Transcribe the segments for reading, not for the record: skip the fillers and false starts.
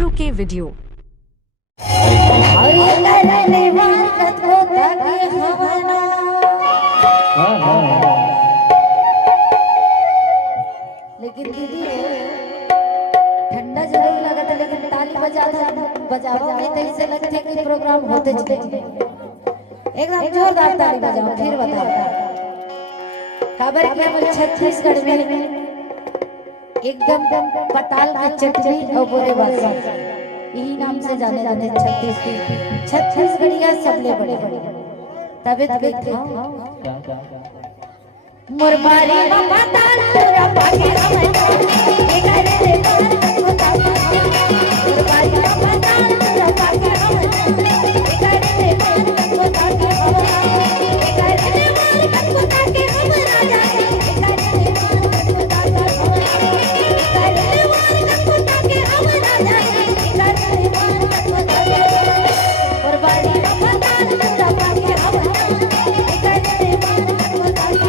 शुरू के वीडियो। लेकिन दीदी ठंडा जरूर लगा था, लेकिन ताली बजावा में तो ऐसे लगते कि प्रोग्राम होते चले एकदम जोरदार ताली बजाओ। फिर बताओ खबर क्या मुझे छत्तीसगढ़ में एकदम पताल की चटनी और बोले बादशाह यही नाम से जाने जाते छत्तीसगढ़िया सबले बड़े तबियत गई थी मुरबारी पताल तेरा पाके हमें ये करे रे मुरबारी पताल तेरा पाके हमें ये करे रे ताके हमें ये करे रे ताके हमें राजा ये करे रे ताके हमें ये करे रे ताके हमें राजा ये करे रे ताके मुरबारी पताल तेरा पाके हमें ये करे रे ताके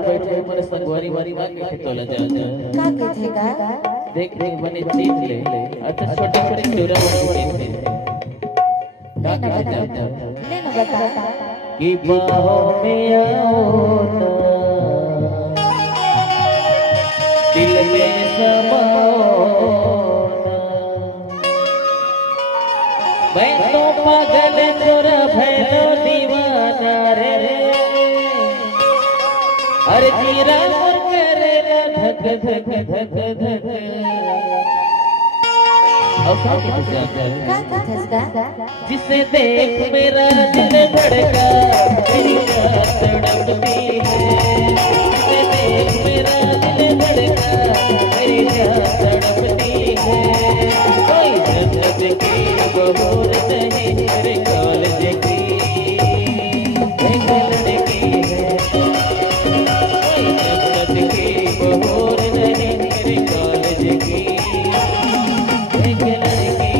बैठे मन संगवारी वारी ना के तोला जा का के थे का देख देख बने चीज ले अच्छा छोटे छोटे चोरा बने थे ले न बता कि बाहों में आओ ना दिल में समाओ ना मैं तो पागल तोरा भैलो दीवाना रे अरे तेरा मोर करेला धक धक धक धक और जिसे देख मेरा दिल धड़का मेरी जान तड़पती है जिसे देख मेरा दिल धड़का मेरी जान तड़पती है कोई जन्नत की बहूर नहीं मेरे कॉलेज की लड़की है बहूर नहीं मेरे कॉलेज की एक लड़की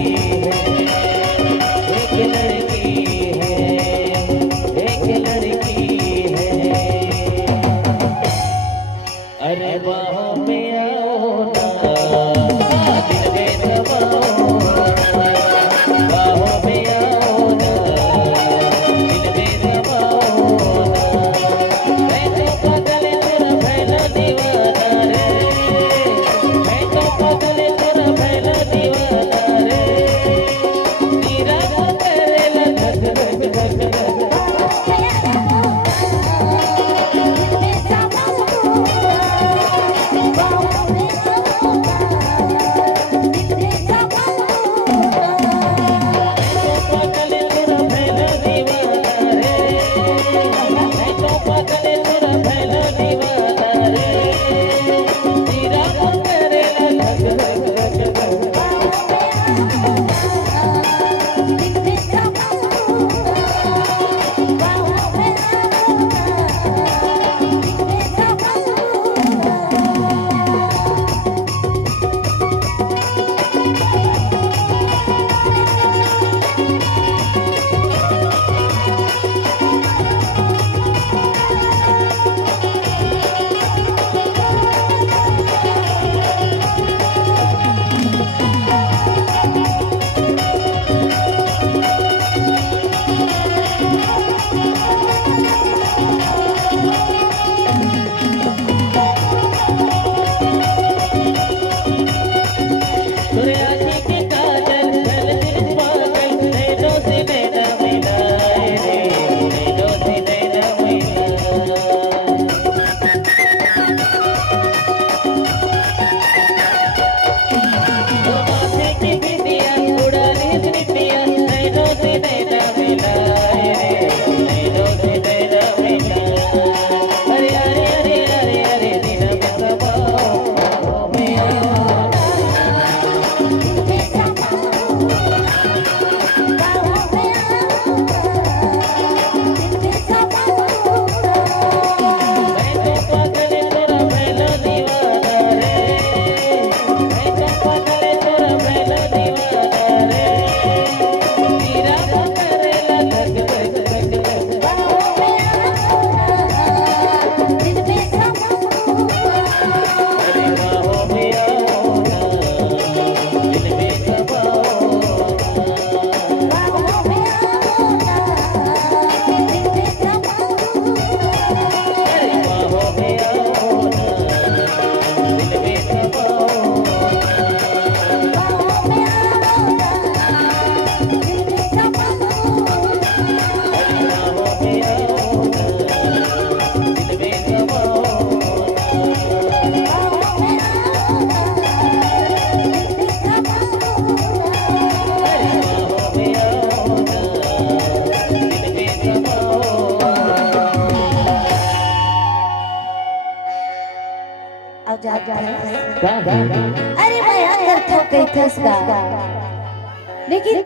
जाता है। क्या है? अरे मैं अंदर थक गई थी उसका, लेकिन